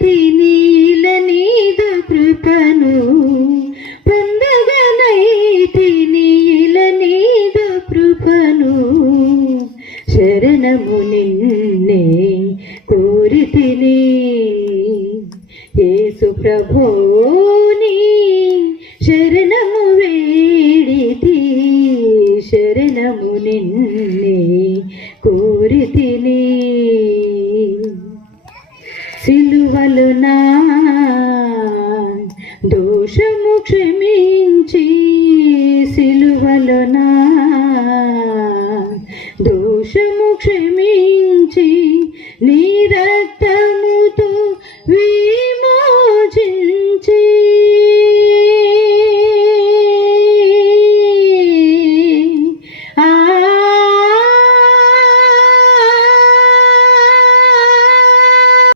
నీల నీదు కృపను పొందగనైతి నీల నీదు కృపను శరణము నిన్నే కోరితిని యేసు ప్రభుని శరణము వేడితి శరణము నిన్నే కోరితిని సిలువలు నా దోషము క్షమి